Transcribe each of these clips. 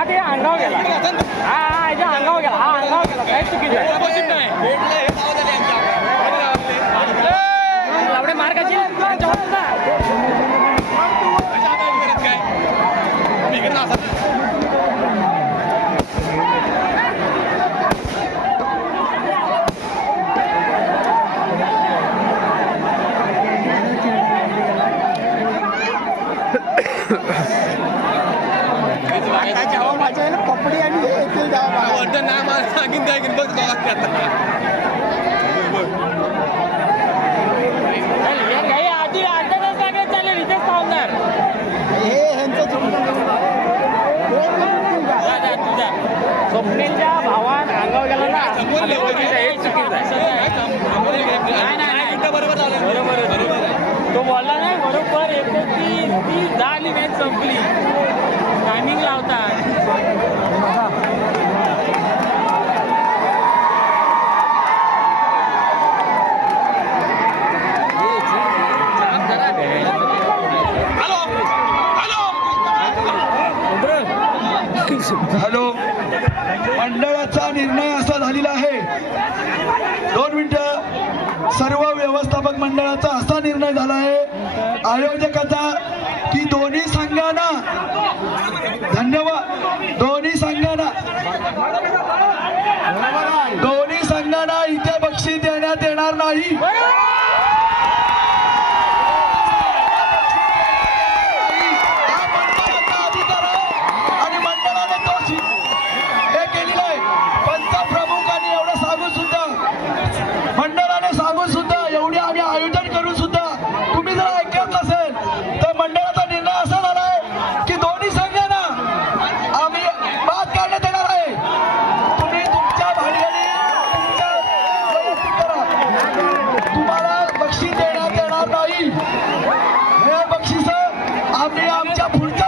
ह्या ते अंगाव गेला हा हा याच्या अंगाव गेला. हा अंगाव गेला. काय चुकीचं आहे? लावडे मार्गाची Vai, tá de जा, जा, तू जा. स्वप्नीलच्या भावान अंगावर गेला ना हे चुकीचं आहे. नाही, बरोबर तो बोलला नाही बरोबर एकटे ती ती झाली मॅच संपली टायमिंग लावतात हॅलो मंडळाचा निर्णय असा झालेला आहे. दोन मिनिटं. सर्व व्यवस्थापक मंडळाचा असा निर्णय झाला आहे. आयोजकाचा आमच्या पुढच्या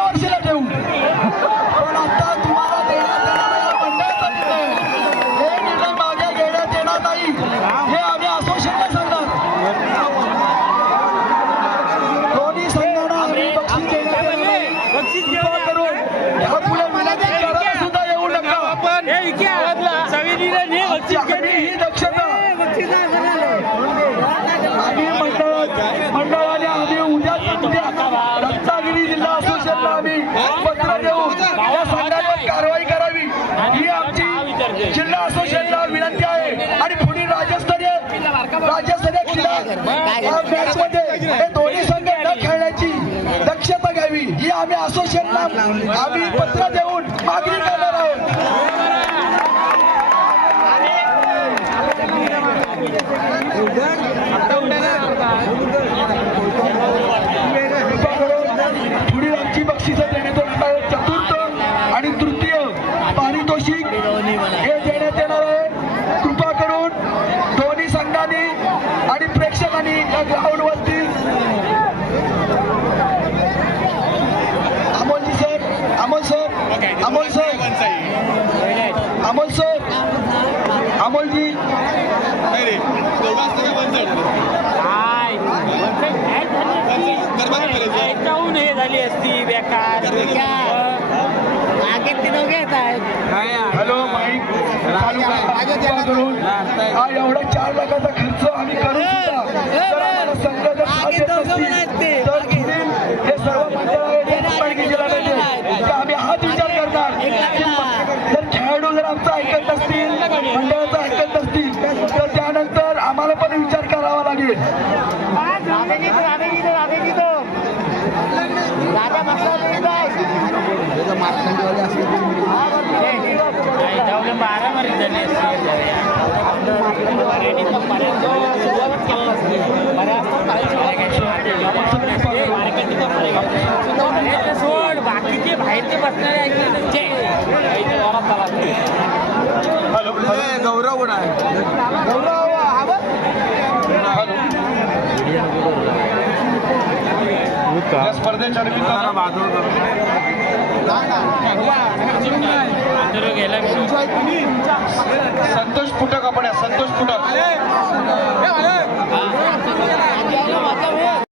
देऊ या कारवाई करावी. ही आमची जिल्हा असोसिएशनला विनंती आहे. आणि पुढील राज्यस्तरीय राज्यस्तरीय क्रीडा मॅचमध्ये हे दोन्ही संघ न खेळण्याची दक्षता घ्यावी. ही आम्ही असोसिएशनला आम्ही पत्र झाली असती बेकार. मागे ते दोघे येत आहेत हॅलो माईक. हा एवढा चार लाखाचा खर्च आम्ही हे सर्व आम्ही हाच विचार करणार. जर खेळाडू जर आमचं ऐकत नसतील मंडळाचं ऐकत नसतील तर त्यानंतर आम्हाला पण विचार करावा लागेल. सोड बाकीचे बाहेरचे बसणारे ऐकले त्यांचे काही जोरात गौरव आहे या स्पर्धेच्या निमित्तानं गेला संतोष फुटक आपण